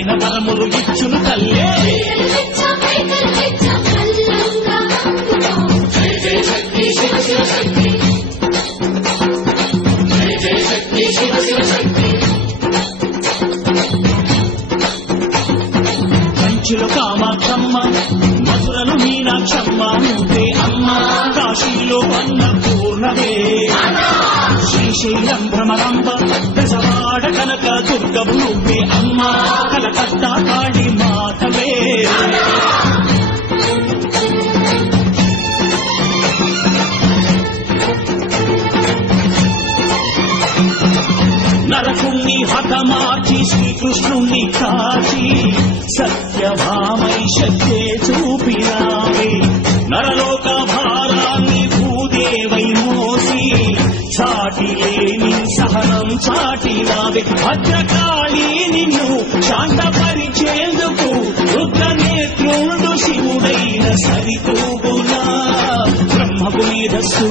అడిగిన వరములు ఇచ్చును తల్లే. కంచిలో కామాక్షమ్మ, మధురలు మీనాక్షమ్మ నువ్వే అమ్మ. కాశీలో అన్నపూర్ణవే, శ్రీశైలం భ్రమరాంబ, దశవాడ కనక దుర్గవు నువ్వే అమ్మ. కలకత్తా కాళీ మాతవే. నరకుణ్ణి హతమార్చి శ్రీకృష్ణుణ్ణి కాచి సత్యభామై శక్తే చూపినావే. నరలోక భారాన్ని భూదేవై మోసి చాటి లేని సహనం చాటినావే. భద్రకాళి నిన్ను శాంతపరిచేందుకు రుద్రనేత్రుడు శివుడైన సరితూగునా. బ్రహ్మకు మేధస్సు,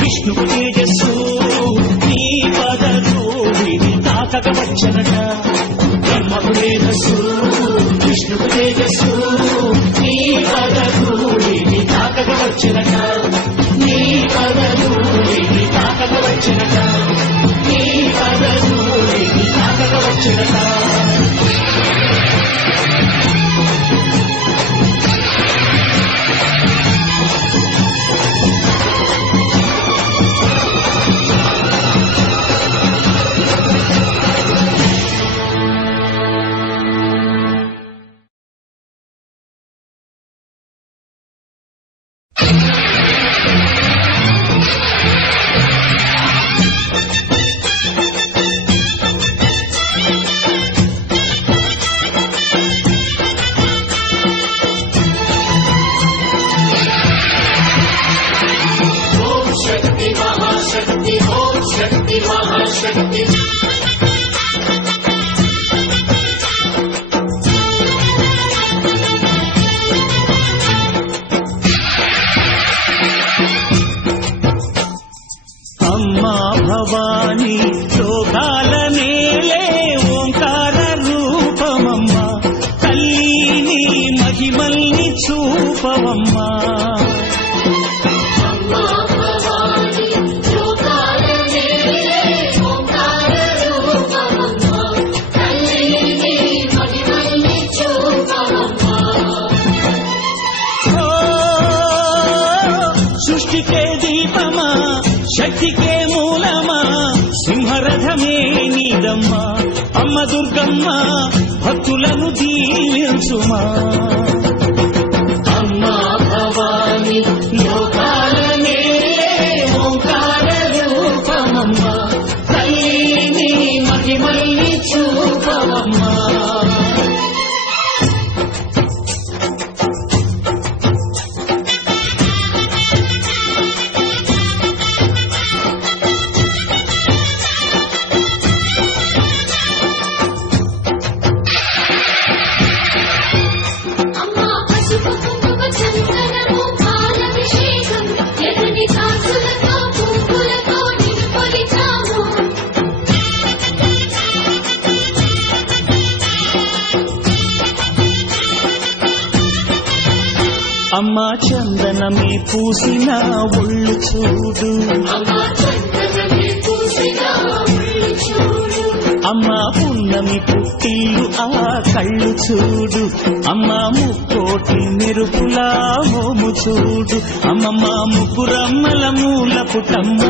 విష్ణుకు తేజస్సు, నీ పదధూళిని తాకక వచ్చనట. బ్రహ్మకు మేధస్సు, విష్ణుకు తేజస్సు, నీ పదధూళిని తాకక వచ్చనట. నీ పదధూళిని తాకక వచ్చనట. నీ పదధూళిని తాకక వచ్చనట. అమ్మా భవాని లోకాల నేలే ఓంకార రూపమమ్మ. తల్లిని మహిమల్ని చూపవమ్మా. సృష్టికే దీపమా, శక్తికే మూలమా, సింహరథమే నీదమ్మా. అమ్మ దుర్గమ్మ భక్తులను దీవించుమా. అమ్మా భవాని లోకాల నేలే ఓంకార రూపమమ్మ. తల్లిని మహిమల్ని చూపవమ్మా. అమ్మా చందనమే పూసిన ఒళ్ళు చూడు. అమ్మా పున్నమి పుట్టిల్లు ఆ కళ్ళు చూడు. అమ్మా ముక్కోటి మెరుపులా మోము చూడు. అమ్మమ్మ ముగ్గురమ్మల మూల పుటమ్మ.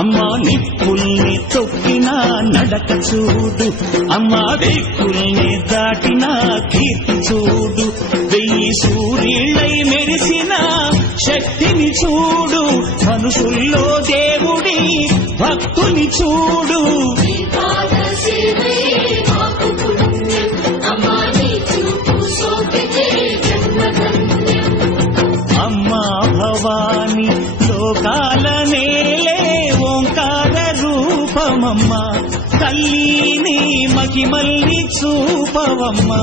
అమ్మా నిప్పుల్ని తొక్కిన నడక చూడు. అమ్మా దిక్కుల్ని దాటిన కీర్తి చూడు. 1000 సూర్యులై మెరిసిన శక్తిని చూడు. మనుషుల్లో దేవుడి భక్తుని చూడు. అమ్మా భవాని లోకాల నేలే ఓంకార రూపమమ్మ. తల్లిని మహిమల్ని చూపవమ్మా.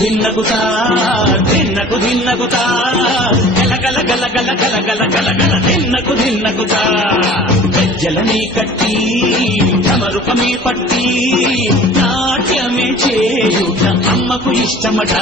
దిన్నకుతా దిన్నకు దిన్నకుతా గల గల గల గల గల గల గల గల దిన్నకుతా గజ్జలనే కట్టి తమరుకమే పట్టి నాట్యమే చేయుట అమ్మకు ఇష్టమట